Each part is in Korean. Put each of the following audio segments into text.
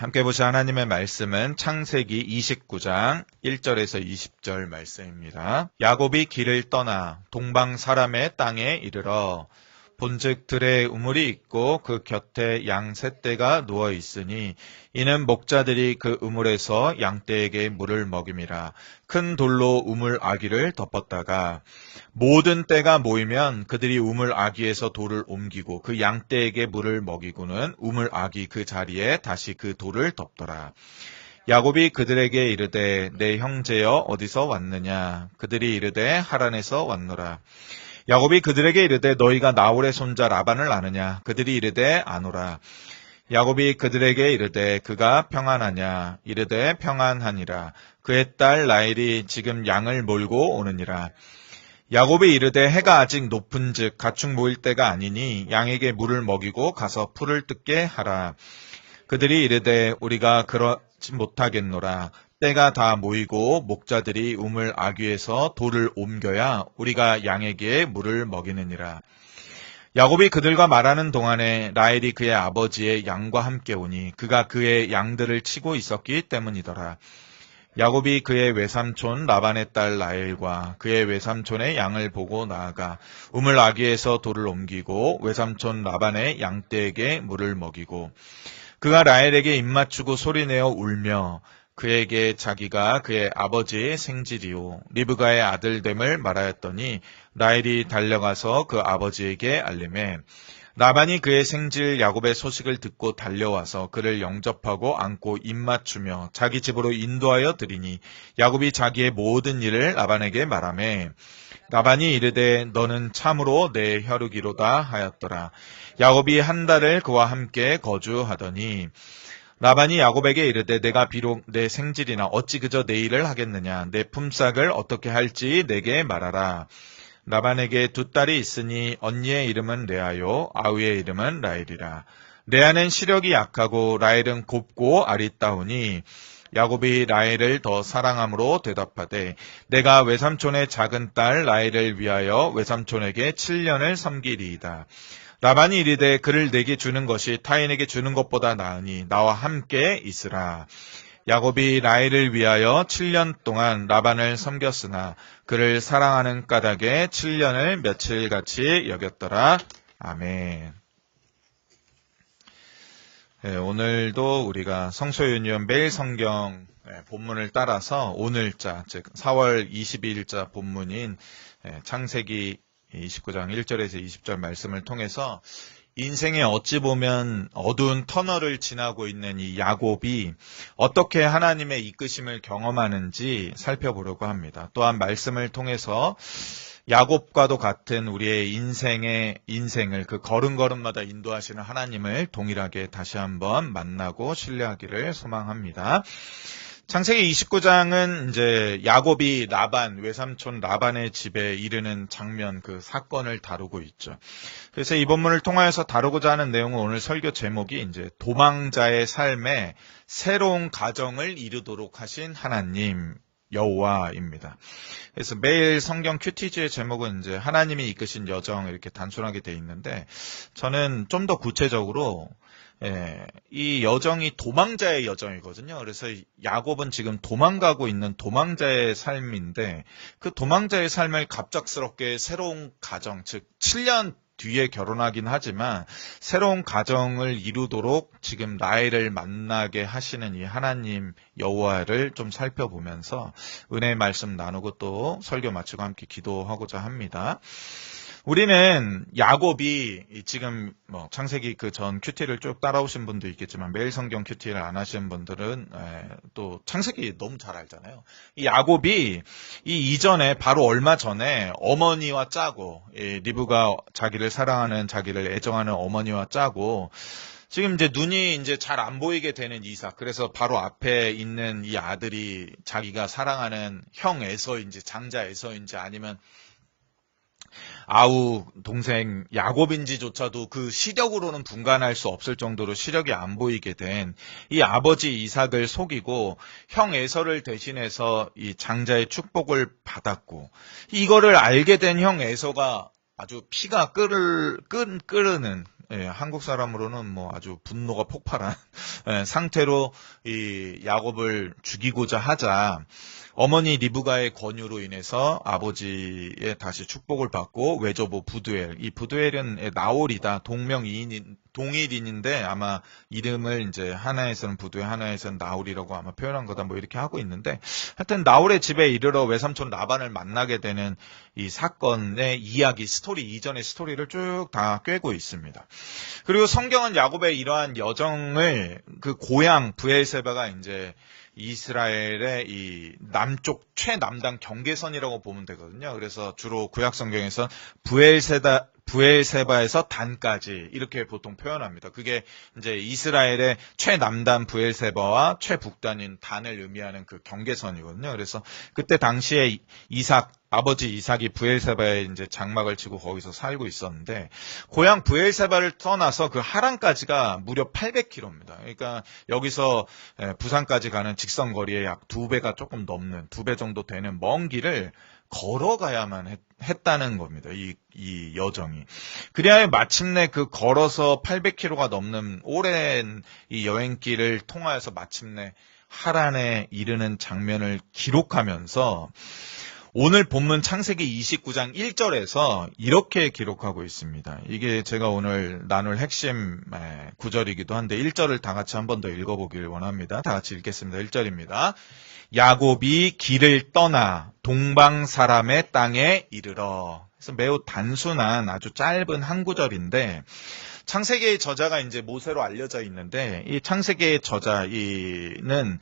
함께 보실 하나님의 말씀은 창세기 29장 1절에서 20절 말씀입니다. 야곱이 길을 떠나 동방 사람의 땅에 이르러 본즉 들에 우물이 있고 그 곁에 양 셋 떼가 누워 있으니 이는 목자들이 그 우물에서 양떼에게 물을 먹임이라. 큰 돌로 우물 아귀를 덮었다가 모든 떼가 모이면 그들이 우물 아귀에서 돌을 옮기고 그 양떼에게 물을 먹이고는 우물 아귀 그 자리에 다시 그 돌을 덮더라. 야곱이 그들에게 이르되 내 형제여 어디서 왔느냐? 그들이 이르되 하란에서 왔노라. 야곱이 그들에게 이르되 너희가 나홀의 손자 라반을 아느냐? 그들이 이르되 아노라. 야곱이 그들에게 이르되 그가 평안하냐? 이르되 평안하니라. 그의 딸 라헬이 지금 양을 몰고 오느니라. 야곱이 이르되 해가 아직 높은즉 가축 모일 때가 아니니 양에게 물을 먹이고 가서 풀을 뜯게 하라. 그들이 이르되 우리가 그러지 못하겠노라. 때가 다 모이고 목자들이 우물 아귀에서 돌을 옮겨야 우리가 양에게 물을 먹이느니라. 야곱이 그들과 말하는 동안에 라헬이 그의 아버지의 양과 함께 오니 그가 그의 양들을 치고 있었기 때문이더라. 야곱이 그의 외삼촌 라반의 딸 라헬과 그의 외삼촌의 양을 보고 나아가 우물 아귀에서 돌을 옮기고 외삼촌 라반의 양떼에게 물을 먹이고 그가 라헬에게 입맞추고 소리내어 울며 그에게 자기가 그의 아버지의 생질이요 리브가의 아들됨을 말하였더니 라헬이 달려가서 그 아버지에게 알리매 라반이 그의 생질 야곱의 소식을 듣고 달려와서 그를 영접하고 안고 입맞추며 자기 집으로 인도하여 드리니 야곱이 자기의 모든 일을 라반에게 말하매 라반이 이르되 너는 참으로 내 혈육이로다 하였더라. 야곱이 한 달을 그와 함께 거주하더니 라반이 야곱에게 이르되 내가 비록 내 생질이나 어찌 그저 내 일을 하겠느냐. 내 품삯을 어떻게 할지 내게 말하라. 라반에게 두 딸이 있으니 언니의 이름은 레아요 아우의 이름은 라헬이라. 레아는 시력이 약하고 라헬은 곱고 아리따우니 야곱이 라헬을 더 사랑함으로 대답하되 내가 외삼촌의 작은 딸 라헬을 위하여 외삼촌에게 7년을 섬기리이다. 라반이 이르되 그를 내게 주는 것이 타인에게 주는 것보다 나으니 나와 함께 있으라. 야곱이 라헬을 위하여 7년 동안 라반을 섬겼으나 그를 사랑하는 까닭에 7년을 며칠같이 여겼더라. 아멘. 네, 오늘도 우리가 성소윤리원 매일 성경 본문을 따라서 오늘자 즉 4월 22일자 본문인 창세기 29장 1절에서 20절 말씀을 통해서 인생에 어찌 보면 어두운 터널을 지나고 있는 이 야곱이 어떻게 하나님의 이끄심을 경험하는지 살펴보려고 합니다. 또한 말씀을 통해서 야곱과도 같은 우리의 인생을 그 걸음걸음마다 인도하시는 하나님을 동일하게 다시 한번 만나고 신뢰하기를 소망합니다. 창세기 29장은 이제 야곱이 외삼촌 라반의 집에 이르는 장면, 그 사건을 다루고 있죠. 그래서 이 본문을 통하여서 다루고자 하는 내용은 오늘 설교 제목이 이제 도망자의 삶에 새로운 가정을 이루도록 하신 하나님, 여호와입니다. 그래서 매일 성경 큐티지의 제목은 이제 하나님이 이끄신 여정 이렇게 단순하게 돼 있는데 저는 좀 더 구체적으로 이 여정이 도망자의 여정이거든요. 그래서 야곱은 지금 도망가고 있는 도망자의 삶인데 그 도망자의 삶을 갑작스럽게 새로운 가정, 즉 7년 뒤에 결혼하긴 하지만 새로운 가정을 이루도록 지금 라헬을 만나게 하시는 이 하나님 여호와를 좀 살펴보면서 은혜의 말씀 나누고 또 설교 마치고 함께 기도하고자 합니다. 우리는 야곱이 지금 창세기 그 전 큐티를 쭉 따라오신 분도 있겠지만 매일 성경 큐티를 안 하시는 분들은 또 창세기 너무 잘 알잖아요. 이 야곱이 이 이전에 바로 얼마 전에 어머니와 짜고 리브가 자기를 사랑하는 자기를 애정하는 어머니와 짜고 지금 이제 눈이 이제 잘 안 보이게 되는 이삭. 그래서 바로 앞에 있는 이 아들이 자기가 사랑하는 형 에서인지 장자 에서인지 아니면 아우 동생 야곱인지조차도 그 시력으로는 분간할 수 없을 정도로 시력이 안 보이게 된 이 아버지 이삭을 속이고 형 에서를 대신해서 이 장자의 축복을 받았고 이거를 알게 된 형 에서가 아주 피가 끓는 한국 사람으로는 뭐 아주 분노가 폭발한 상태로 이 야곱을 죽이고자 하자 어머니 리브가의 권유로 인해서 아버지의 다시 축복을 받고 외조부 부두엘, 이 부두엘은 나홀이다, 동일인인데 아마 이름을 이제 하나에서는 부두엘, 하나에서는 나홀이라고 아마 표현한 거다 뭐 이렇게 하고 있는데, 하여튼 나홀의 집에 이르러 외삼촌 라반을 만나게 되는 이 사건의 이야기, 스토리, 이전의 스토리를 쭉 다 꿰고 있습니다. 그리고 성경은 야곱의 이러한 여정을 그 고향 브엘세바가 이제 이스라엘의 이 남쪽 최남단 경계선이라고 보면 되거든요. 그래서 주로 구약 성경에서 브엘세바에서 단까지 이렇게 보통 표현합니다. 그게 이제 이스라엘의 최남단 브엘세바와 최북단인 단을 의미하는 그 경계선이거든요. 그래서 그때 당시에 아버지 이삭이 브엘세바에 이제 장막을 치고 거기서 살고 있었는데, 고향 브엘세바를 떠나서 그 하란까지가 무려 800km입니다. 그러니까 여기서 부산까지 가는 직선 거리의 약 2배가 조금 넘는, 2배 정도 되는 먼 길을 걸어가야만 했다는 겁니다. 이 여정이. 그래야 마침내 그 걸어서 800km가 넘는 오랜 이 여행길을 통하여서 마침내 하란에 이르는 장면을 기록하면서 오늘 본문 창세기 29장 1절에서 이렇게 기록하고 있습니다. 이게 제가 오늘 나눌 핵심 구절이기도 한데 1절을 다 같이 한 번 더 읽어보길 원합니다. 다 같이 읽겠습니다. 1절입니다. 야곱이 길을 떠나 동방 사람의 땅에 이르러. 그래서 매우 단순한 아주 짧은 한 구절인데, 창세기의 저자가 이제 모세로 알려져 있는데, 이 창세기의 저자는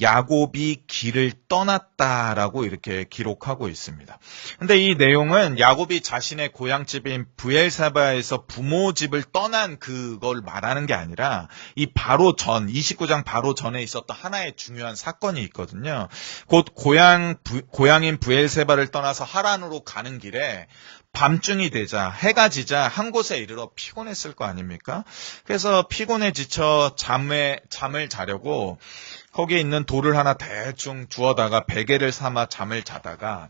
야곱이 길을 떠났다라고 이렇게 기록하고 있습니다. 근데 이 내용은 야곱이 자신의 고향집인 브엘세바에서 부모 집을 떠난 그걸 말하는 게 아니라 이 바로 전 29장 바로 전에 있었던 하나의 중요한 사건이 있거든요. 곧 고향인 브엘세바를 떠나서 하란으로 가는 길에 밤중이 되자, 해가 지자 한 곳에 이르러 피곤했을 거 아닙니까? 그래서 피곤해 지쳐 잠을 자려고 거기에 있는 돌을 하나 대충 주워다가 베개를 삼아 잠을 자다가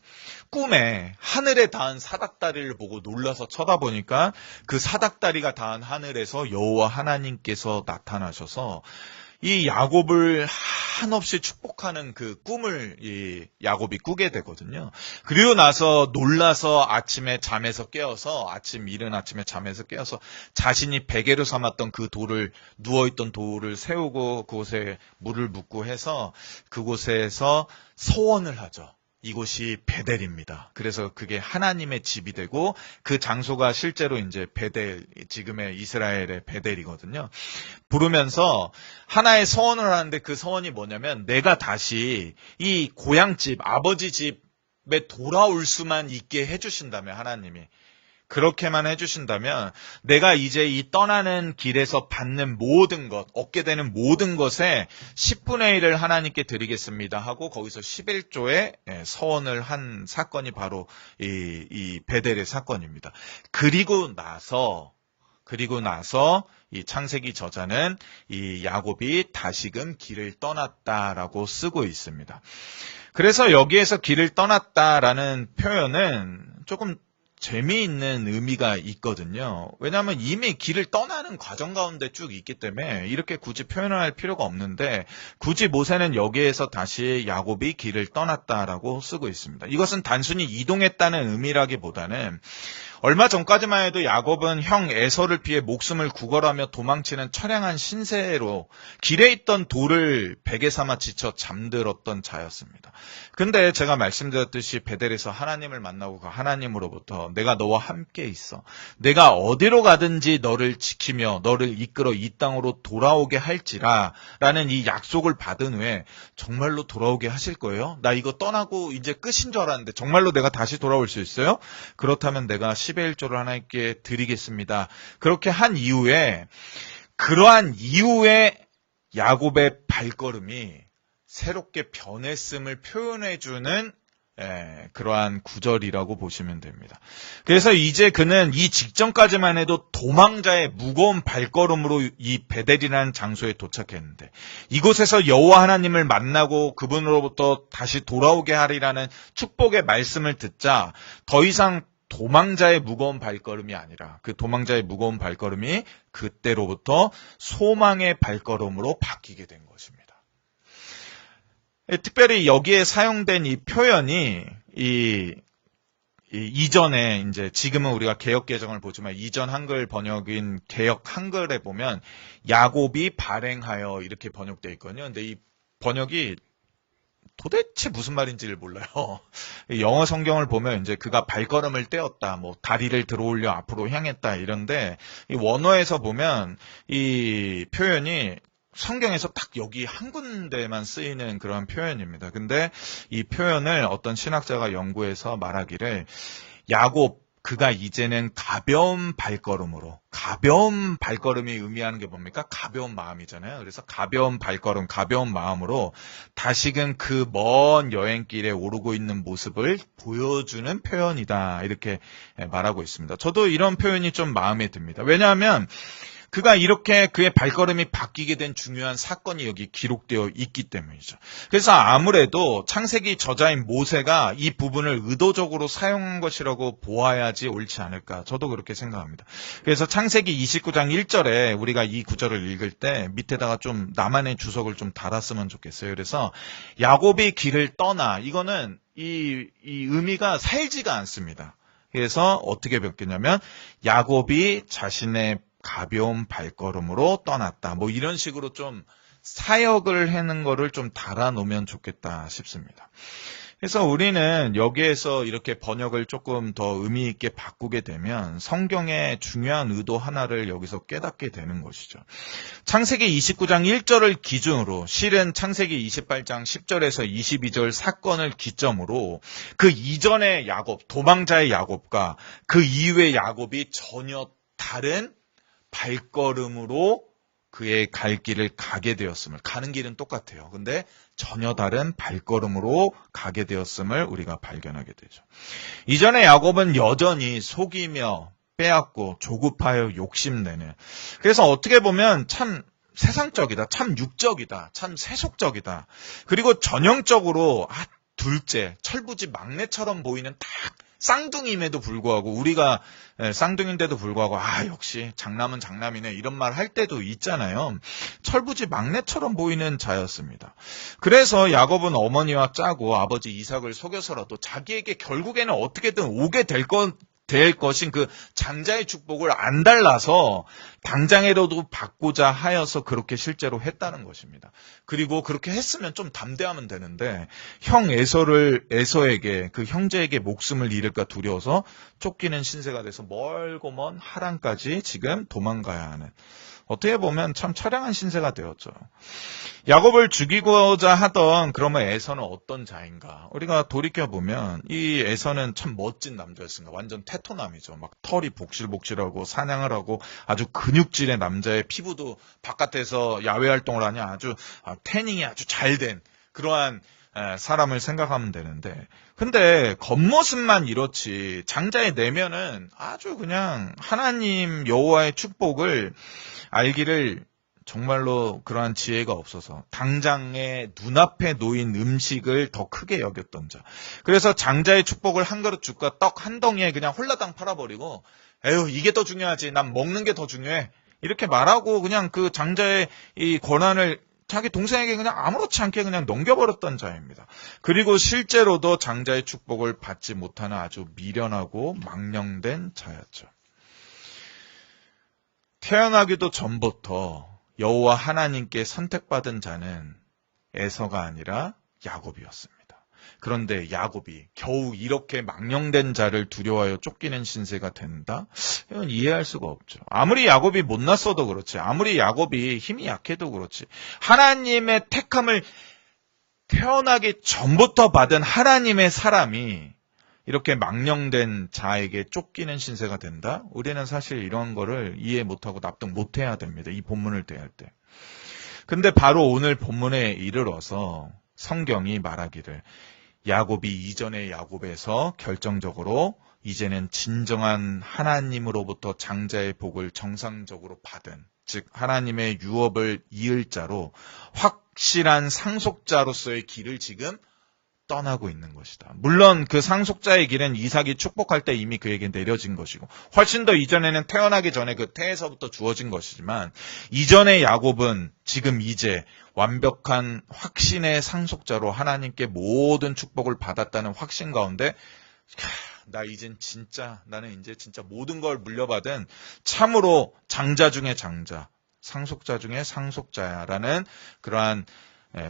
꿈에 하늘에 닿은 사닥다리를 보고 놀라서 쳐다보니까 그 사닥다리가 닿은 하늘에서 여호와 하나님께서 나타나셔서 이 야곱을 한없이 축복하는 그 꿈을 이 야곱이 꾸게 되거든요. 그리고 나서 놀라서 이른 아침에 잠에서 깨어서 자신이 베개로 삼았던 그 돌을, 누워있던 돌을 세우고 그곳에 물을 붓고 해서 그곳에서 서원을 하죠. 이곳이 베델입니다. 그래서 그게 하나님의 집이 되고 그 장소가 실제로 이제 베델, 지금의 이스라엘의 베델이거든요. 부르면서 하나의 서원을 하는데 그 서원이 뭐냐면, 내가 다시 이 고향집, 아버지 집에 돌아올 수만 있게 해주신다면, 하나님이 그렇게만 해주신다면 내가 이제 이 떠나는 길에서 받는 모든 것, 얻게 되는 모든 것에 10분의 1을 하나님께 드리겠습니다 하고 거기서 11조의 서원을 한 사건이 바로 이 베델의 사건입니다. 그리고 나서 이 창세기 저자는 이 야곱이 다시금 길을 떠났다라고 쓰고 있습니다. 그래서 여기에서 길을 떠났다라는 표현은 조금 재미있는 의미가 있거든요. 왜냐하면 이미 길을 떠나는 과정 가운데 쭉 있기 때문에 이렇게 굳이 표현을 할 필요가 없는데, 굳이 모세는 여기에서 다시 야곱이 길을 떠났다라고 쓰고 있습니다. 이것은 단순히 이동했다는 의미라기보다는 얼마 전까지만 해도 야곱은 형 에서를 피해 목숨을 구걸하며 도망치는 처량한 신세로 길에 있던 돌을 베개 삼아 지쳐 잠들었던 자였습니다. 근데 제가 말씀드렸듯이 베델에서 하나님을 만나고 그 하나님으로부터 내가 너와 함께 있어, 내가 어디로 가든지 너를 지키며 너를 이끌어 이 땅으로 돌아오게 할지라 라는 이 약속을 받은 후에 정말로 돌아오게 하실 거예요? 나 이거 떠나고 이제 끝인 줄 알았는데 정말로 내가 다시 돌아올 수 있어요? 그렇다면 내가 10의 1조를 하나님께 드리겠습니다. 그렇게 한 이후에, 그러한 이후에 야곱의 발걸음이 새롭게 변했음을 표현해주는 그러한 구절이라고 보시면 됩니다. 그래서 이제 그는 이 직전까지만 해도 도망자의 무거운 발걸음으로 이 베델이라는 장소에 도착했는데, 이곳에서 여호와 하나님을 만나고 그분으로부터 다시 돌아오게 하리라는 축복의 말씀을 듣자 더 이상 도망자의 무거운 발걸음이 아니라 그 도망자의 무거운 발걸음이 그때로부터 소망의 발걸음으로 바뀌게 된 것입니다. 특별히 여기에 사용된 이 표현이 이전에 이제 지금은 우리가 개역 개정을 보지만 이전 한글 번역인 개역 한글에 보면 야곱이 발행하여 이렇게 번역되어 있거든요. 근데 이 번역이 도대체 무슨 말인지를 몰라요. 영어 성경을 보면 이제 그가 발걸음을 떼었다, 뭐 다리를 들어올려 앞으로 향했다 이런데 이 원어에서 보면 이 표현이 성경에서 딱 여기 한 군데만 쓰이는 그런 표현입니다. 근데 이 표현을 어떤 신학자가 연구해서 말하기를 야곱 그가 이제는 가벼운 발걸음으로, 가벼운 발걸음이 의미하는 게 뭡니까? 가벼운 마음이잖아요. 그래서 가벼운 발걸음, 가벼운 마음으로 다시금 그 먼 여행길에 오르고 있는 모습을 보여주는 표현이다. 이렇게 말하고 있습니다. 저도 이런 표현이 좀 마음에 듭니다. 왜냐하면 그가 이렇게 그의 발걸음이 바뀌게 된 중요한 사건이 여기 기록되어 있기 때문이죠. 그래서 아무래도 창세기 저자인 모세가 이 부분을 의도적으로 사용한 것이라고 보아야지 옳지 않을까. 저도 그렇게 생각합니다. 그래서 창세기 29장 1절에 우리가 이 구절을 읽을 때 밑에다가 좀 나만의 주석을 좀 달았으면 좋겠어요. 그래서 야곱이 길을 떠나 이거는 이 의미가 살지가 않습니다. 그래서 어떻게 바뀌냐면 야곱이 자신의 가벼운 발걸음으로 떠났다. 뭐 이런 식으로 좀 사역을 하는 거를 좀 달아놓으면 좋겠다 싶습니다. 그래서 우리는 여기에서 이렇게 번역을 조금 더 의미 있게 바꾸게 되면 성경의 중요한 의도 하나를 여기서 깨닫게 되는 것이죠. 창세기 29장 1절을 기준으로 실은 창세기 28장 10절에서 22절 사건을 기점으로 그 이전의 야곱, 도망자의 야곱과 그 이후의 야곱이 전혀 다른 발걸음으로 그의 갈 길을 가게 되었음을, 가는 길은 똑같아요. 근데 전혀 다른 발걸음으로 가게 되었음을 우리가 발견하게 되죠. 이전에 야곱은 여전히 속이며 빼앗고 조급하여 욕심내는, 그래서 어떻게 보면 참 세상적이다, 참 육적이다, 참 세속적이다. 그리고 전형적으로 둘째, 철부지 막내처럼 보이는 딱 쌍둥이임에도 불구하고 우리가 쌍둥이인데도 불구하고 역시 장남은 장남이네 이런 말 할 때도 있잖아요. 철부지 막내처럼 보이는 자였습니다. 그래서 야곱은 어머니와 짜고 아버지 이삭을 속여서라도 자기에게 결국에는 어떻게든 오게 될 것인 그 장자의 축복을 안 달라서 당장이라도 받고자 하여서 그렇게 실제로 했다는 것입니다. 그리고 그렇게 했으면 좀 담대하면 되는데 형 에서에게 그 형제에게 목숨을 잃을까 두려워서 쫓기는 신세가 돼서 멀고 먼 하란까지 지금 도망가야 하는, 어떻게 보면 참 처량한 신세가 되었죠. 야곱을 죽이고자 하던 그러면 에서는 어떤 자인가? 우리가 돌이켜보면 이 에서는 참 멋진 남자였습니다. 완전 테토남이죠. 막 털이 복실복실하고 사냥을 하고 아주 근육질의 남자의 피부도 바깥에서 야외 활동을 하니 아주 태닝이 아주 잘된 그러한 사람을 생각하면 되는데, 근데 겉모습만 이렇지 장자의 내면은 아주 그냥 하나님 여호와의 축복을 알기를 정말로 그러한 지혜가 없어서 당장의 눈앞에 놓인 음식을 더 크게 여겼던 자. 그래서 장자의 축복을 한 그릇 죽과 떡 한 덩이에 그냥 홀라당 팔아버리고 에휴 이게 더 중요하지, 난 먹는 게 더 중요해, 이렇게 말하고 그냥 그 장자의 이 권한을 자기 동생에게 그냥 아무렇지 않게 그냥 넘겨버렸던 자입니다. 그리고 실제로도 장자의 축복을 받지 못하는 아주 미련하고 망령된 자였죠. 태어나기도 전부터 여호와 하나님께 선택받은 자는 에서가 아니라 야곱이었습니다. 그런데 야곱이 겨우 이렇게 망령된 자를 두려워하여 쫓기는 신세가 된다? 이건 이해할 수가 없죠. 아무리 야곱이 못났어도 그렇지, 아무리 야곱이 힘이 약해도 그렇지, 하나님의 택함을 태어나기 전부터 받은 하나님의 사람이 이렇게 망령된 자에게 쫓기는 신세가 된다? 우리는 사실 이런 거를 이해 못하고 납득 못해야 됩니다. 이 본문을 대할 때. 근데 바로 오늘 본문에 이르러서 성경이 말하기를 야곱이 이전의 야곱에서 결정적으로 이제는 진정한 하나님으로부터 장자의 복을 정상적으로 받은, 즉 하나님의 유업을 이을 자로 확실한 상속자로서의 길을 지금 떠나고 있는 것이다. 물론 그 상속자의 길은 이삭이 축복할 때 이미 그에게 내려진 것이고 훨씬 더 이전에는 태어나기 전에 그 태에서부터 주어진 것이지만 이전의 야곱은 지금 이제 완벽한 확신의 상속자로 하나님께 모든 축복을 받았다는 확신 가운데 나는 이제 진짜 모든 걸 물려받은 참으로 장자 중에 장자, 상속자 중에 상속자야라는 그러한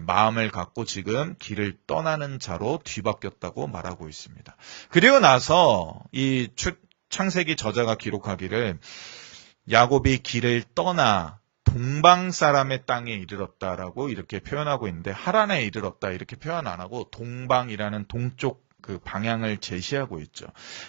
마음을 갖고 지금 길을 떠나는 자로 뒤바뀌었다고 말하고 있습니다. 그리고 나서 이 창세기 저자가 기록하기를 야곱이 길을 떠나 동방 사람의 땅에 이르렀다라고 이렇게 표현하고 있는데 하란에 이르렀다 이렇게 표현 안 하고 동방이라는 동쪽 그 방향을 제시하고 있죠.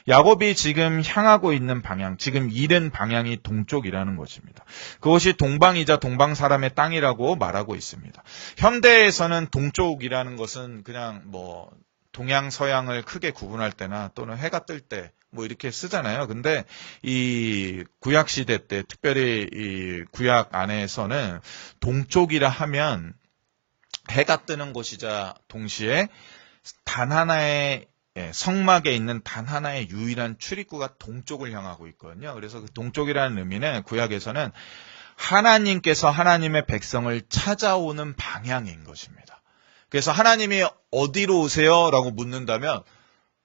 야곱이 지금 향하고 있는 방향, 지금 잃은 방향이 동쪽이라는 것입니다. 그것이 동방이자 동방 사람의 땅이라고 말하고 있습니다. 현대에서는 동쪽이라는 것은 그냥 뭐 동양 서양을 크게 구분할 때나 또는 해가 뜰 때 뭐 이렇게 쓰잖아요. 근데 이 구약 시대 때 특별히 이 구약 안에서는 동쪽이라 하면 해가 뜨는 곳이자 동시에 단 하나의 성막에 있는 단 하나의 유일한 출입구가 동쪽을 향하고 있거든요. 그래서 그 동쪽이라는 의미는 구약에서는 하나님께서 하나님의 백성을 찾아오는 방향인 것입니다. 그래서 하나님이 어디로 오세요? 라고 묻는다면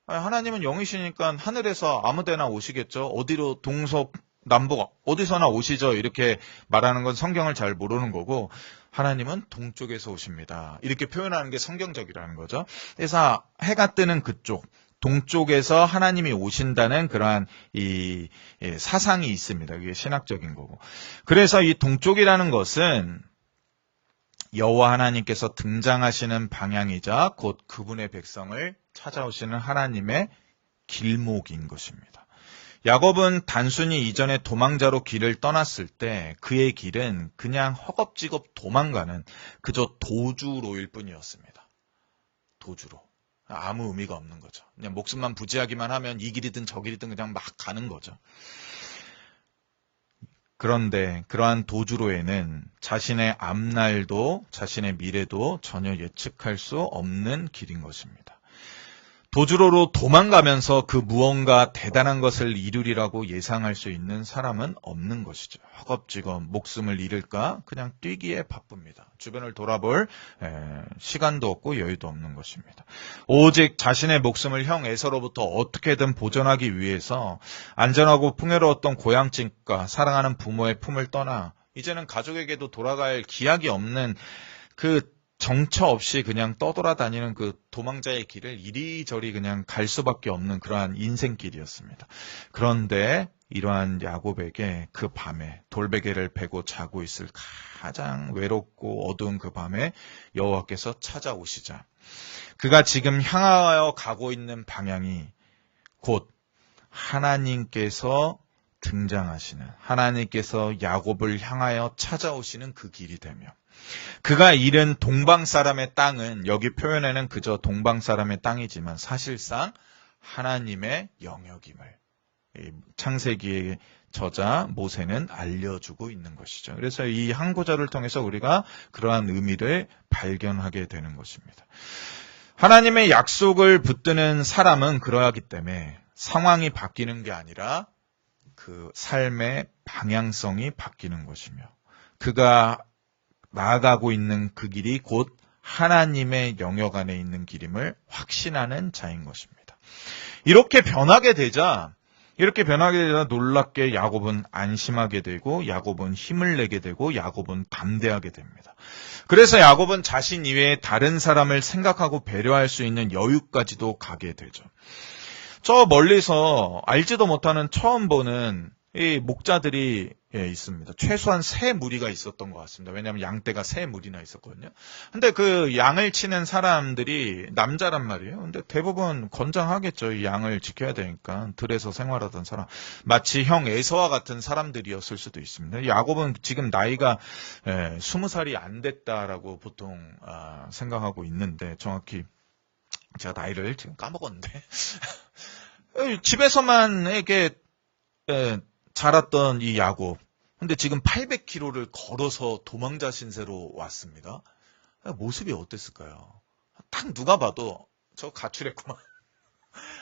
하나님은 영이시니까 하늘에서 아무데나 오시겠죠. 어디로 동서 남북 어디서나 오시죠. 이렇게 말하는 건 성경을 잘 모르는 거고 하나님은 동쪽에서 오십니다. 이렇게 표현하는 게 성경적이라는 거죠. 그래서 해가 뜨는 그쪽 동쪽에서 하나님이 오신다는 그러한 이 사상이 있습니다. 이게 신학적인 거고. 그래서 이 동쪽이라는 것은 여호와 하나님께서 등장하시는 방향이자 곧 그분의 백성을 찾아오시는 하나님의 길목인 것입니다. 야곱은 단순히 이전에 도망자로 길을 떠났을 때 그의 길은 그냥 허겁지겁 도망가는 그저 도주로일 뿐이었습니다. 도주로. 아무 의미가 없는 거죠. 그냥 목숨만 부지하기만 하면 이 길이든 저 길이든 그냥 막 가는 거죠. 그런데 그러한 도주로에는 자신의 앞날도 자신의 미래도 전혀 예측할 수 없는 길인 것입니다. 도주로로 도망가면서 그 무언가 대단한 것을 이루리라고 예상할 수 있는 사람은 없는 것이죠. 허겁지겁 목숨을 잃을까 그냥 뛰기에 바쁩니다. 주변을 돌아볼 시간도 없고 여유도 없는 것입니다. 오직 자신의 목숨을 형 에서로부터 어떻게든 보존하기 위해서 안전하고 풍요로웠던 고향집과 사랑하는 부모의 품을 떠나 이제는 가족에게도 돌아갈 기약이 없는 그 정처 없이 그냥 떠돌아다니는 그 도망자의 길을 이리저리 그냥 갈 수밖에 없는 그러한 인생길이었습니다. 그런데 이러한 야곱에게 그 밤에 돌베개를 베고 자고 있을 가장 외롭고 어두운 그 밤에 여호와께서 찾아오시자 그가 지금 향하여 가고 있는 방향이 곧 하나님께서 등장하시는 하나님께서 야곱을 향하여 찾아오시는 그 길이 되며 그가 잃은 동방 사람의 땅은 여기 표현에는 그저 동방 사람의 땅이지만 사실상 하나님의 영역임을 창세기의 저자 모세는 알려주고 있는 것이죠. 그래서 이 한 구절을 통해서 우리가 그러한 의미를 발견하게 되는 것입니다. 하나님의 약속을 붙드는 사람은 그러하기 때문에 상황이 바뀌는 게 아니라 그 삶의 방향성이 바뀌는 것이며 그가 나아가고 있는 그 길이 곧 하나님의 영역 안에 있는 길임을 확신하는 자인 것입니다. 이렇게 변하게 되자 놀랍게 야곱은 안심하게 되고 야곱은 힘을 내게 되고 야곱은 담대하게 됩니다. 그래서 야곱은 자신 이외에 다른 사람을 생각하고 배려할 수 있는 여유까지도 가게 되죠. 저 멀리서 알지도 못하는 처음 보는 이 목자들이 있습니다. 최소한 3무리가 있었던 것 같습니다. 왜냐하면 양떼가 3무리나 있었거든요. 근데 그 양을 치는 사람들이 남자란 말이에요. 근데 대부분 건장하겠죠. 이 양을 지켜야 되니까. 들에서 생활하던 사람. 마치 형 에서와 같은 사람들이었을 수도 있습니다. 야곱은 지금 나이가 20살이 안 됐다라고 보통 생각하고 있는데 정확히 제가 나이를 지금 까먹었는데 집에서만 이렇게 자랐던 이 야곱. 근데 지금 800km를 걸어서 도망자 신세로 왔습니다. 모습이 어땠을까요? 딱 누가 봐도 저 가출했구만.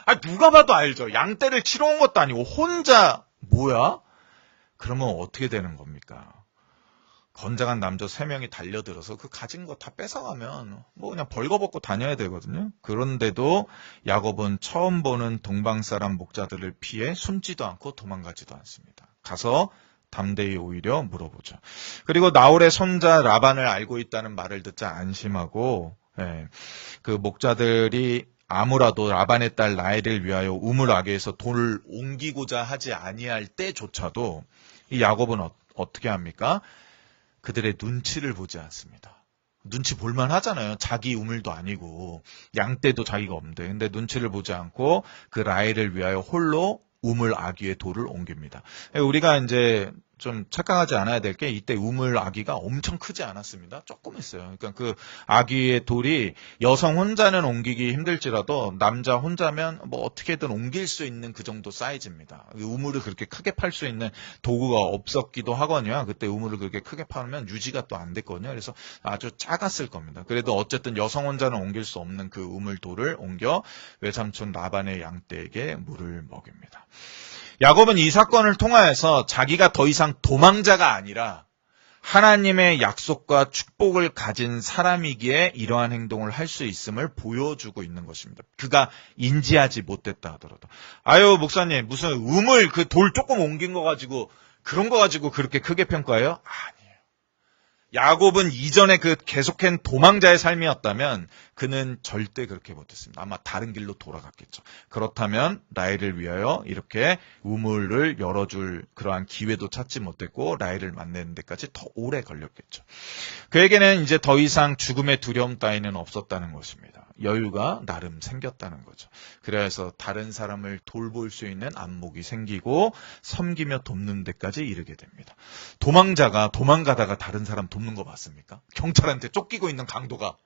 아, 누가 봐도 알죠. 양떼를 치러 온 것도 아니고 혼자 뭐야? 그러면 어떻게 되는 겁니까? 건장한 남자 3명이 달려들어서 그 가진 거 다 뺏어가면 뭐 그냥 벌거벗고 다녀야 되거든요. 그런데도 야곱은 처음 보는 동방 사람 목자들을 피해 숨지도 않고 도망가지도 않습니다. 가서 담대히 오히려 물어보죠. 그리고 나홀의 손자 라반을 알고 있다는 말을 듣자 안심하고 그 목자들이 아무라도 라반의 딸 라헬을 위하여 우물 아귀에서 돌을 옮기고자 하지 아니할 때조차도 이 야곱은 어떻게 합니까? 그들의 눈치를 보지 않습니다. 눈치 볼만 하잖아요. 자기 우물도 아니고 양떼도 자기가 없는데. 근데 눈치를 보지 않고 그 라헬을 위하여 홀로 우물 아귀의 돌을 옮깁니다. 우리가 이제 좀 착각하지 않아야 될 게 이때 우물 아귀가 엄청 크지 않았습니다. 조금 했어요. 그러니까 그 아귀의 돌이 여성 혼자는 옮기기 힘들지라도 남자 혼자면 뭐 어떻게든 옮길 수 있는 그 정도 사이즈입니다. 우물을 그렇게 크게 팔 수 있는 도구가 없었기도 하거든요. 그때 우물을 그렇게 크게 파면 유지가 또 안 됐거든요. 그래서 아주 작았을 겁니다. 그래도 어쨌든 여성 혼자는 옮길 수 없는 그 우물 돌을 옮겨 외삼촌 라반의 양떼에게 물을 먹입니다. 야곱은 이 사건을 통하여서 자기가 더 이상 도망자가 아니라 하나님의 약속과 축복을 가진 사람이기에 이러한 행동을 할 수 있음을 보여주고 있는 것입니다. 그가 인지하지 못했다 하더라도. 아유 목사님 무슨 우물 그 돌 조금 옮긴 거 가지고 그런 거 가지고 그렇게 크게 평가해요? 아니에요. 야곱은 이전에 그 계속한 도망자의 삶이었다면 그는 절대 그렇게 못했습니다. 아마 다른 길로 돌아갔겠죠. 그렇다면 라헬을 위하여 이렇게 우물을 열어줄 그러한 기회도 찾지 못했고 라헬을 만나는 데까지 더 오래 걸렸겠죠. 그에게는 이제 더 이상 죽음의 두려움 따위는 없었다는 것입니다. 여유가 나름 생겼다는 거죠. 그래서 다른 사람을 돌볼 수 있는 안목이 생기고 섬기며 돕는 데까지 이르게 됩니다. 도망자가 도망가다가 다른 사람 돕는 거 봤습니까? 경찰한테 쫓기고 있는 강도가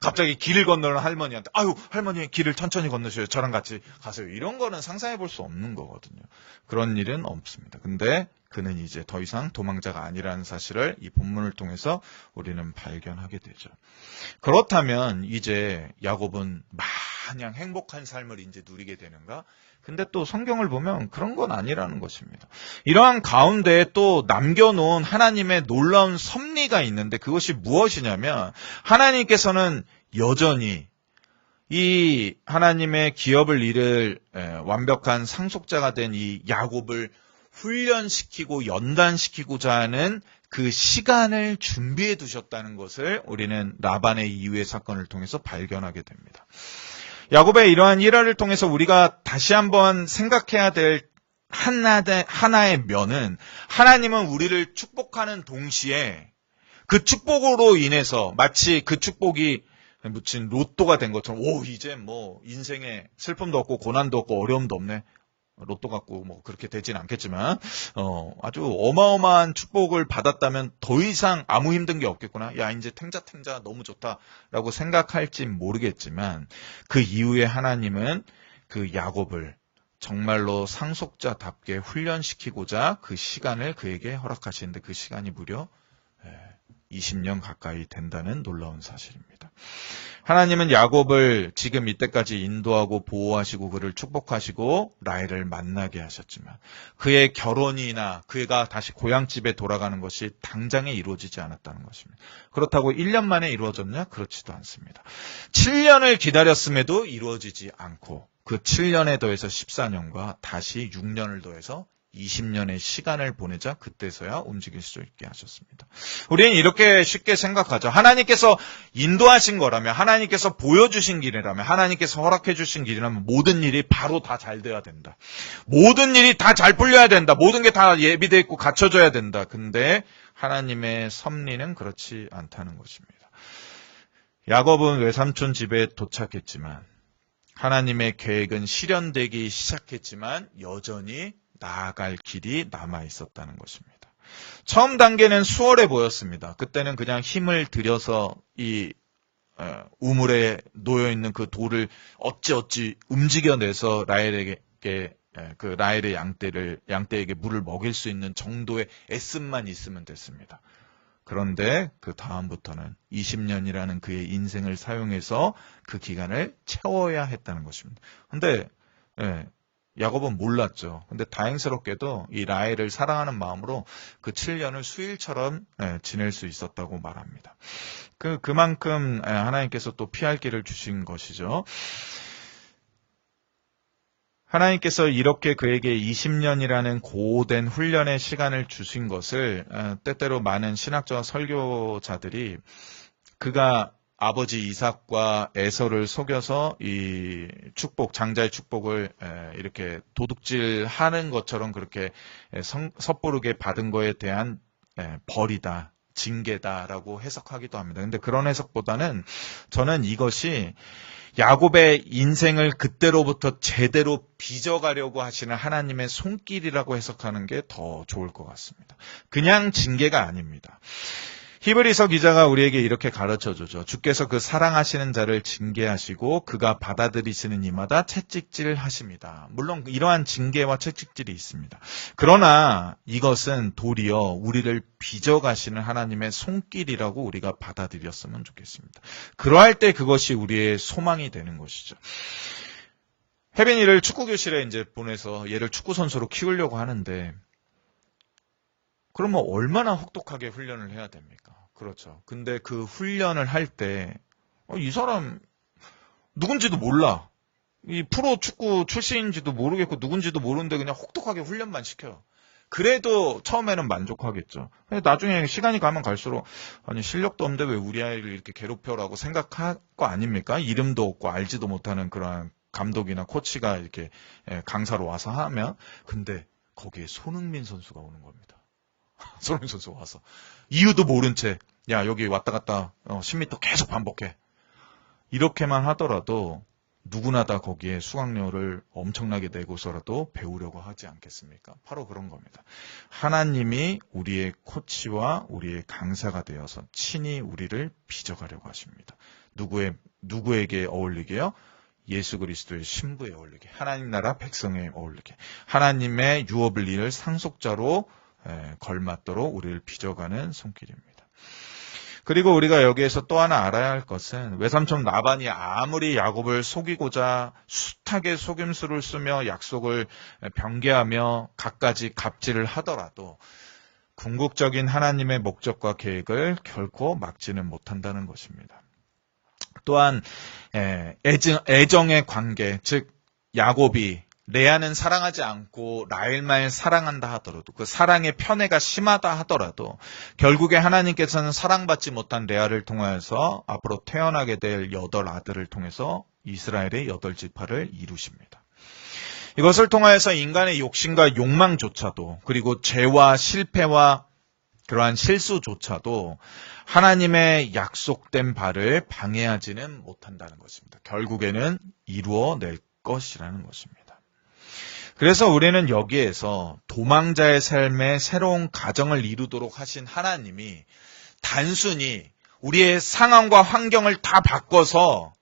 갑자기 길을 건너는 할머니한테 아유 할머니 길을 천천히 건너셔요. 저랑 같이 가세요. 이런 거는 상상해 볼 수 없는 거거든요. 그런 일은 없습니다. 근데 그는 이제 더 이상 도망자가 아니라는 사실을 이 본문을 통해서 우리는 발견하게 되죠. 그렇다면 이제 야곱은 마냥 행복한 삶을 이제 누리게 되는가? 근데 또 성경을 보면 그런 건 아니라는 것입니다. 이러한 가운데 또 남겨놓은 하나님의 놀라운 섭리가 있는데 그것이 무엇이냐면 하나님께서는 여전히 이 하나님의 기업을 이룰 완벽한 상속자가 된 이 야곱을 훈련시키고 연단시키고자 하는 그 시간을 준비해 두셨다는 것을 우리는 라반의 이후의 사건을 통해서 발견하게 됩니다. 야곱의 이러한 일화를 통해서 우리가 다시 한번 생각해야 될 하나의 면은 하나님은 우리를 축복하는 동시에 그 축복으로 인해서 마치 그 축복이 묻힌 로또가 된 것처럼 이제 뭐 인생에 슬픔도 없고 고난도 없고 어려움도 없네. 로또 갖고 뭐 그렇게 되진 않겠지만 아주 어마어마한 축복을 받았다면 더 이상 아무 힘든 게 없겠구나. 야 이제 탱자 너무 좋다라고 생각할지 모르겠지만 그 이후에 하나님은 그 야곱을 정말로 상속자답게 훈련시키고자 그 시간을 그에게 허락하시는데 그 시간이 무려 20년 가까이 된다는 놀라운 사실입니다. 하나님은 야곱을 지금 이때까지 인도하고 보호하시고 그를 축복하시고 라헬을 만나게 하셨지만 그의 결혼이나 그가 다시 고향집에 돌아가는 것이 당장에 이루어지지 않았다는 것입니다. 그렇다고 1년 만에 이루어졌냐? 그렇지도 않습니다. 7년을 기다렸음에도 이루어지지 않고 그 7년에 더해서 14년과 다시 6년을 더해서 20년의 시간을 보내자 그때서야 움직일 수 있게 하셨습니다. 우리는 이렇게 쉽게 생각하죠. 하나님께서 인도하신 거라면, 하나님께서 보여주신 길이라면, 하나님께서 허락해 주신 길이라면 모든 일이 바로 다 잘 돼야 된다. 모든 일이 다 잘 풀려야 된다. 모든 게 다 예비되어 있고 갖춰져야 된다. 근데 하나님의 섭리는 그렇지 않다는 것입니다. 야곱은 외삼촌 집에 도착했지만 하나님의 계획은 실현되기 시작했지만 여전히 나아갈 길이 남아 있었다는 것입니다. 처음 단계는 수월해 보였습니다. 그때는 그냥 힘을 들여서 이 우물에 놓여있는 그 돌을 어찌 움직여내서 라헬에게 그 라헬의 양떼에게 물을 먹일 수 있는 정도의 애씀만 있으면 됐습니다. 그런데 그 다음부터는 20년이라는 그의 인생을 사용해서 그 기간을 채워야 했다는 것입니다. 근데 야곱은 몰랐죠. 근데 다행스럽게도 이 라헬을 사랑하는 마음으로 그 7년을 수일처럼 지낼 수 있었다고 말합니다. 그만큼 하나님께서 또 피할 길을 주신 것이죠. 하나님께서 이렇게 그에게 20년이라는 고된 훈련의 시간을 주신 것을 때때로 많은 신학자와 설교자들이 그가 아버지 이삭과 에서를 속여서 이 축복, 장자의 축복을 이렇게 도둑질하는 것처럼 그렇게 섣부르게 받은 거에 대한 벌이다, 징계다라고 해석하기도 합니다. 근데 그런 해석보다는 저는 이것이 야곱의 인생을 그때로부터 제대로 빚어가려고 하시는 하나님의 손길이라고 해석하는 게 더 좋을 것 같습니다. 그냥 징계가 아닙니다. 히브리서 기자가 우리에게 이렇게 가르쳐주죠. 주께서 그 사랑하시는 자를 징계하시고 그가 받아들이시는 이마다 채찍질 하십니다. 물론 이러한 징계와 채찍질이 있습니다. 그러나 이것은 도리어 우리를 빚어가시는 하나님의 손길이라고 우리가 받아들였으면 좋겠습니다. 그러할 때 그것이 우리의 소망이 되는 것이죠. 혜빈이를 축구교실에 이제 보내서 얘를 축구선수로 키우려고 하는데 그러면 얼마나 혹독하게 훈련을 해야 됩니까? 그렇죠. 근데 그 훈련을 할 때, 이 사람 누군지도 몰라. 이 프로 축구 출신인지도 모르겠고 누군지도 모르는데 그냥 혹독하게 훈련만 시켜요. 그래도 처음에는 만족하겠죠. 나중에 시간이 가면 갈수록 아니 실력도 없는데 왜 우리 아이를 이렇게 괴롭혀라고 생각할 거 아닙니까? 이름도 없고 알지도 못하는 그런 감독이나 코치가 이렇게 강사로 와서 하면 근데 거기에 손흥민 선수가 오는 겁니다. 손흥민 선수 와서 이유도 모른 채 야 여기 왔다 갔다 10m 계속 반복해. 이렇게만 하더라도 누구나 다 거기에 수강료를 엄청나게 내고서라도 배우려고 하지 않겠습니까? 바로 그런 겁니다. 하나님이 우리의 코치와 우리의 강사가 되어서 친히 우리를 빚어가려고 하십니다. 누구에게 어울리게요? 예수 그리스도의 신부에 어울리게, 하나님 나라 백성에 어울리게, 하나님의 유업을 이을 상속자로 걸맞도록 우리를 빚어가는 손길입니다. 그리고 우리가 여기에서 또 하나 알아야 할 것은 외삼촌 라반이 아무리 야곱을 속이고자 숱하게 속임수를 쓰며 약속을 변개하며 갖가지 갑질을 하더라도 궁극적인 하나님의 목적과 계획을 결코 막지는 못한다는 것입니다. 또한 애정의 관계, 즉 야곱이 레아는 사랑하지 않고 라헬만 사랑한다 하더라도 그 사랑의 편애가 심하다 하더라도 결국에 하나님께서는 사랑받지 못한 레아를 통해서 앞으로 태어나게 될 8 아들을 통해서 이스라엘의 8지파를 이루십니다. 이것을 통하여서 인간의 욕심과 욕망조차도 그리고 죄와 실패와 그러한 실수조차도 하나님의 약속된 바를 방해하지는 못한다는 것입니다. 결국에는 이루어낼 것이라는 것입니다. 그래서 우리는 여기에서 도망자의 삶에 새로운 가정을 이루도록 하신 하나님이 단순히 우리의 상황과 환경을 다 바꿔서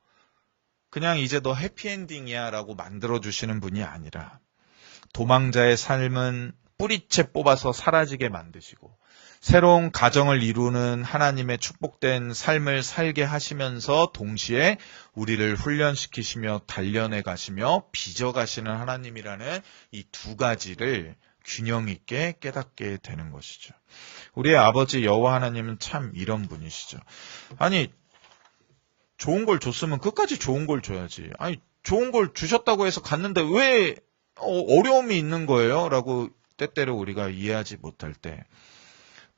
그냥 이제 너 해피엔딩이야 라고 만들어주시는 분이 아니라 도망자의 삶은 뿌리채 뽑아서 사라지게 만드시고 새로운 가정을 이루는 하나님의 축복된 삶을 살게 하시면서 동시에 우리를 훈련시키시며 단련해 가시며 빚어 가시는 하나님이라는 이 2가지를 균형 있게 깨닫게 되는 것이죠. 우리의 아버지 여호와 하나님은 참 이런 분이시죠. 아니 좋은 걸 줬으면 끝까지 좋은 걸 줘야지. 아니 좋은 걸 주셨다고 해서 갔는데 왜 어려움이 있는 거예요? 라고 때때로 우리가 이해하지 못할 때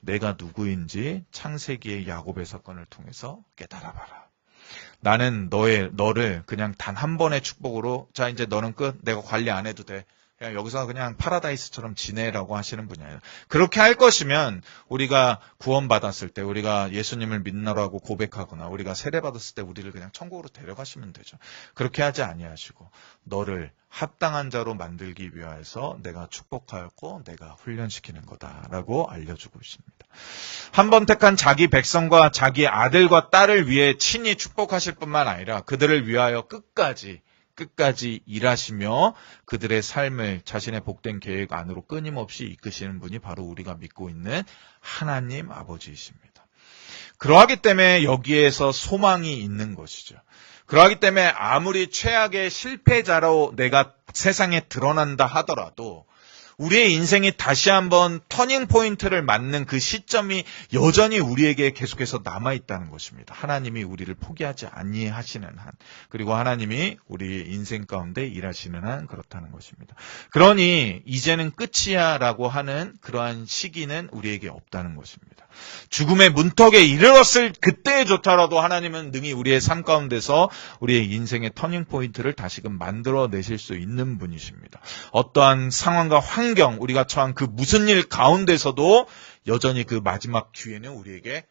내가 누구인지 창세기의 야곱의 사건을 통해서 깨달아봐라. 나는 너를 그냥 단 한 번의 축복으로 자 이제 너는 끝. 내가 관리 안 해도 돼. 그냥 여기서 그냥 파라다이스처럼 지내라고 하시는 분이 아니라 그렇게 할 것이면 우리가 구원받았을 때 우리가 예수님을 믿노라고 고백하거나 우리가 세례받았을 때 우리를 그냥 천국으로 데려가시면 되죠. 그렇게 하지 아니하시고 너를 합당한 자로 만들기 위하여서 내가 축복하였고 내가 훈련시키는 거다라고 알려주고 있습니다. 한 번 택한 자기 백성과 자기 아들과 딸을 위해 친히 축복하실 뿐만 아니라 그들을 위하여 끝까지 일하시며 그들의 삶을 자신의 복된 계획 안으로 끊임없이 이끄시는 분이 바로 우리가 믿고 있는 하나님 아버지이십니다. 그러하기 때문에 여기에서 소망이 있는 것이죠. 그러하기 때문에 아무리 최악의 실패자로 내가 세상에 드러난다 하더라도 우리의 인생이 다시 한번 터닝 포인트를 맞는 그 시점이 여전히 우리에게 계속해서 남아있다는 것입니다. 하나님이 우리를 포기하지 아니하시는 한, 그리고 하나님이 우리 인생 가운데 일하시는 한 그렇다는 것입니다. 그러니 이제는 끝이야 라고 하는 그러한 시기는 우리에게 없다는 것입니다. 죽음의 문턱에 이르렀을 그때조차라도 하나님은 능히 우리의 삶 가운데서 우리의 인생의 터닝 포인트를 다시금 만들어내실 수 있는 분이십니다. 어떠한 상황과 환경, 우리가 처한 그 무슨 일 가운데서도 여전히 그 마지막 기회는 우리에게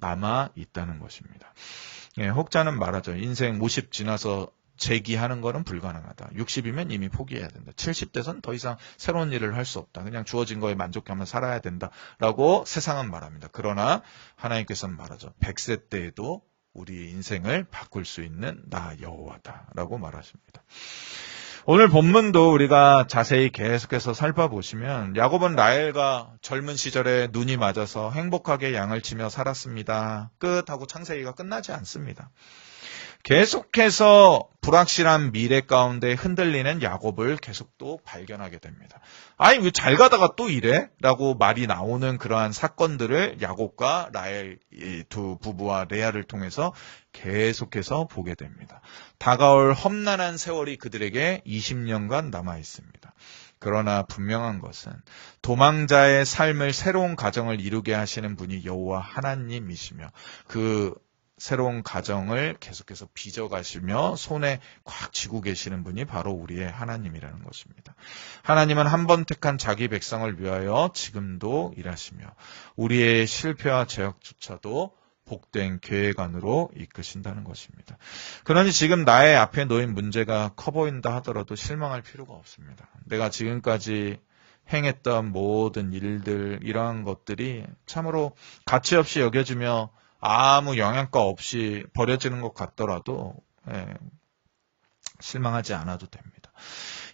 남아있다는 것입니다. 혹자는 말하죠. 인생 50 지나서 재기하는 것은 불가능하다. 60이면 이미 포기해야 된다. 70대선 더 이상 새로운 일을 할 수 없다. 그냥 주어진 거에 만족하며 살아야 된다라고 세상은 말합니다. 그러나 하나님께서는 말하죠. 100세 때에도 우리 인생을 바꿀 수 있는 나 여호와다라고 말하십니다. 오늘 본문도 우리가 자세히 계속해서 살펴보시면 야곱은 라헬과 젊은 시절에 눈이 맞아서 행복하게 양을 치며 살았습니다. 끝하고 창세기가 끝나지 않습니다. 계속해서 불확실한 미래 가운데 흔들리는 야곱을 계속 또 발견하게 됩니다. 아니 왜 잘 가다가 또 이래? 라고 말이 나오는 그러한 사건들을 야곱과 라헬 두 부부와 레아를 통해서 계속해서 보게 됩니다. 다가올 험난한 세월이 그들에게 20년간 남아 있습니다. 그러나 분명한 것은 도망자의 삶을 새로운 가정을 이루게 하시는 분이 여호와 하나님이시며 그 새로운 가정을 계속해서 빚어가시며 손에 꽉 쥐고 계시는 분이 바로 우리의 하나님이라는 것입니다. 하나님은 한 번 택한 자기 백성을 위하여 지금도 일하시며 우리의 실패와 죄악조차도 복된 계획 안으로 이끄신다는 것입니다. 그러니 지금 나의 앞에 놓인 문제가 커 보인다 하더라도 실망할 필요가 없습니다. 내가 지금까지 행했던 모든 일들, 이러한 것들이 참으로 가치 없이 여겨지며 아무 영향가 없이 버려지는 것 같더라도 실망하지 않아도 됩니다.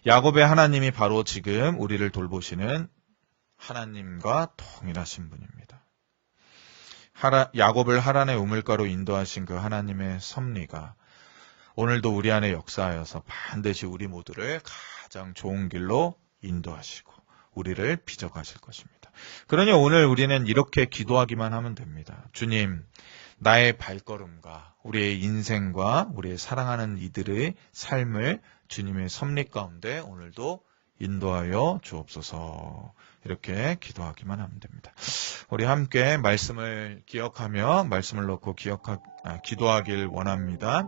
야곱의 하나님이 바로 지금 우리를 돌보시는 하나님과 동일하신 분입니다. 야곱을 하란의 우물가로 인도하신 그 하나님의 섭리가 오늘도 우리 안에 역사하여서 반드시 우리 모두를 가장 좋은 길로 인도하시고 우리를 빚어가실 것입니다. 그러니 오늘 우리는 이렇게 기도하기만 하면 됩니다. 주님, 나의 발걸음과 우리의 인생과 우리의 사랑하는 이들의 삶을 주님의 섭리 가운데 오늘도 인도하여 주옵소서. 이렇게 기도하기만 하면 됩니다. 우리 함께 말씀을 기억하며 말씀을 놓고 기도하길 원합니다.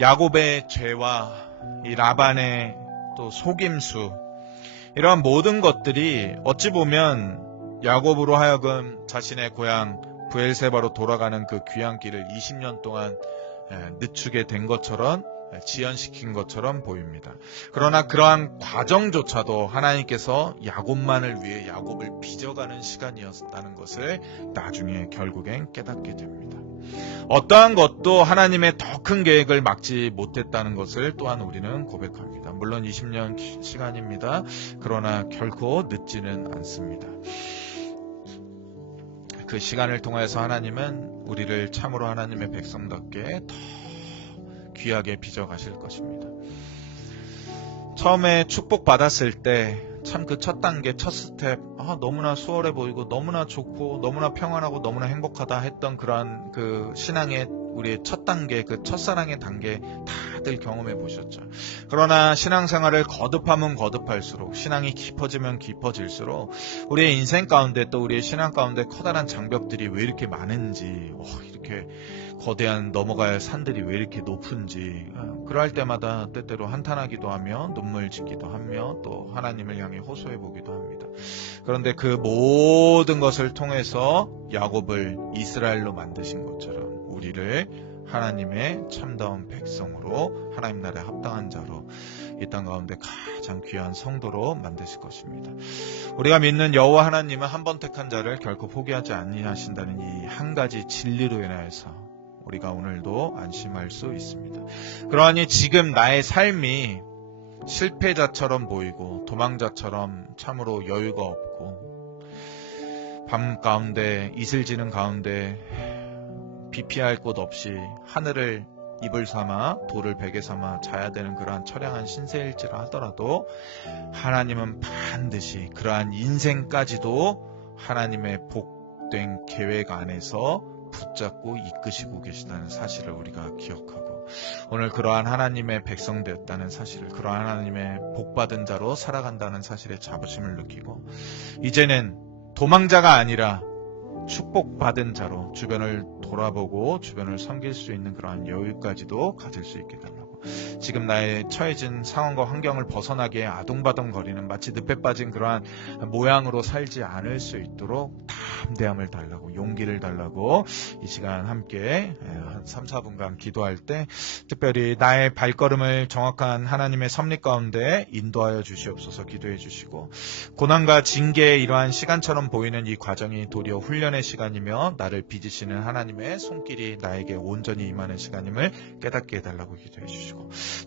야곱의 죄와 이 라반의 또 속임수, 이러한 모든 것들이 어찌 보면 야곱으로 하여금 자신의 고향 브엘세바로 돌아가는 그 귀한 길을 20년 동안 늦추게 된 것처럼 지연시킨 것처럼 보입니다. 그러나 그러한 과정조차도 하나님께서 야곱만을 위해 야곱을 빚어가는 시간이었다는 것을 나중에 결국엔 깨닫게 됩니다. 어떠한 것도 하나님의 더 큰 계획을 막지 못했다는 것을 또한 우리는 고백합니다. 물론 20년 시간입니다. 그러나 결코 늦지는 않습니다. 그 시간을 통해서 하나님은 우리를 참으로 하나님의 백성답게 더 귀하게 빚어가실 것입니다. 처음에 축복받았을 때 참 그 첫 단계, 첫 스텝, 너무나 수월해 보이고 너무나 좋고 너무나 평안하고 너무나 행복하다 했던 그러한 그 신앙의 우리의 첫 단계, 그 첫사랑의 단계 다들 경험해 보셨죠. 그러나 신앙생활을 거듭하면 거듭할수록, 신앙이 깊어지면 깊어질수록 우리의 인생 가운데 또 우리의 신앙 가운데 커다란 장벽들이 왜 이렇게 많은지, 이렇게 거대한 넘어가야 할 산들이 왜 이렇게 높은지, 그럴 때마다 때때로 한탄하기도 하며 눈물 짓기도 하며 또 하나님을 향해 호소해 보기도 합니다. 그런데 그 모든 것을 통해서 야곱을 이스라엘로 만드신 것처럼 우리를 하나님의 참다운 백성으로, 하나님 나라에 합당한 자로, 이 땅 가운데 가장 귀한 성도로 만드실 것입니다. 우리가 믿는 여호와 하나님은 한 번 택한 자를 결코 포기하지 아니하신다는 이 한 가지 진리로 인하여서 우리가 오늘도 안심할 수 있습니다. 그러하니 지금 나의 삶이 실패자처럼 보이고 도망자처럼 참으로 여유가 없고 밤 가운데 이슬 지는 가운데 비 피할 곳 없이 하늘을 이불 삼아 돌을 베개 삼아 자야 되는 그러한 처량한 신세일지라 하더라도 하나님은 반드시 그러한 인생까지도 하나님의 복된 계획 안에서 붙잡고 이끄시고 계시다는 사실을 우리가 기억하고, 오늘 그러한 하나님의 백성 되었다는 사실을, 그러한 하나님의 복받은 자로 살아간다는 사실에 자부심을 느끼고, 이제는 도망자가 아니라 축복받은 자로 주변을 돌아보고 주변을 섬길 수 있는 그러한 여유까지도 가질 수 있게 달라고, 지금 나의 처해진 상황과 환경을 벗어나게 아둥바둥거리는 마치 늪에 빠진 그러한 모양으로 살지 않을 수 있도록 담대함을 달라고, 용기를 달라고 이 시간 함께 한 3, 4분간 기도할 때 특별히 나의 발걸음을 정확한 하나님의 섭리 가운데 인도하여 주시옵소서 기도해 주시고, 고난과 징계의 이러한 시간처럼 보이는 이 과정이 도리어 훈련의 시간이며 나를 빚으시는 하나님의 손길이 나에게 온전히 임하는 시간임을 깨닫게 해달라고 기도해 주시고,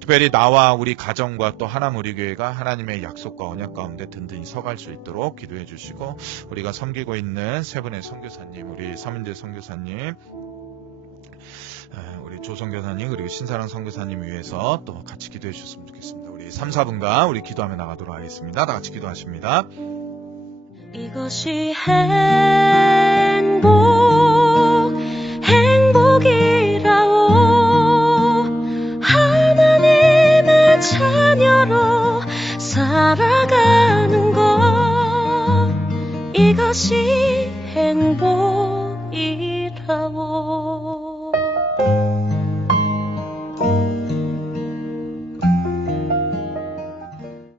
특별히 나와 우리 가정과 또 하나님 우리 교회가 하나님의 약속과 언약 가운데 든든히 서갈 수 있도록 기도해 주시고, 우리가 섬기고 있는 세 분의 선교사님, 우리 서민재 선교사님, 우리 조 선교사님, 그리고 신사랑 선교사님 위해서 또 같이 기도해 주셨으면 좋겠습니다. 우리 3, 4분간 우리 기도하며 나가도록 하겠습니다. 다 같이 기도하십니다. 이것이 행복이라오. 하나님의 자녀로 살아가는 것, 이것이 행복이라오.